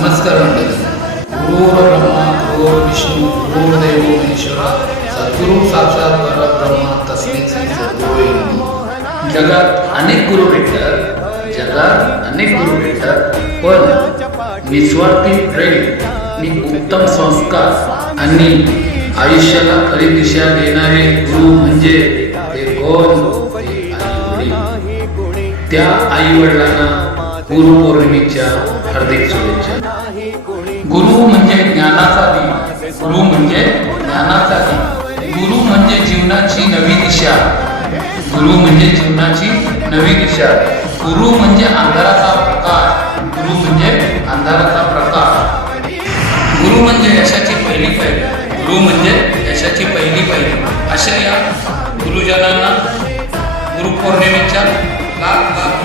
नमस्कार मंडळी. गुरु ब्रह्मा गुरु विष्णू गुरुदेव महेश्वरा सद्गुरु साक्षात परब्रह्मा तस्मै श्री सद्गुरुवे नमः. जगात अनेक गुरु भेटतात पण निस्वार्थी प्रेम आणि उत्तम संस्कार आणि आयुष्याला खरी दिशा देणारे गुरु म्हणजे ते कोण? त्या आई वडिलांना गुरुपौर्णिमेच्या हार्दिक शुभेच्छा. गुरु म्हणजे ज्ञानाचा दिवा, गुरु म्हणजे ज्ञानाचा दिवा, गुरु म्हणजे जीवनाची नवी दिशा, गुरु म्हणजे जीवनाची नवी दिशा, गुरु म्हणजे अंधाराचा प्रकाश, गुरु म्हणजे अंधाराचा प्रकाश, गुरु म्हणजे यशाची पहिली पायरी, गुरु म्हणजे यशाची पहिली पायरी. अशा या गुरुजनांना गुरुपौर्णिमेच्या लाख लाख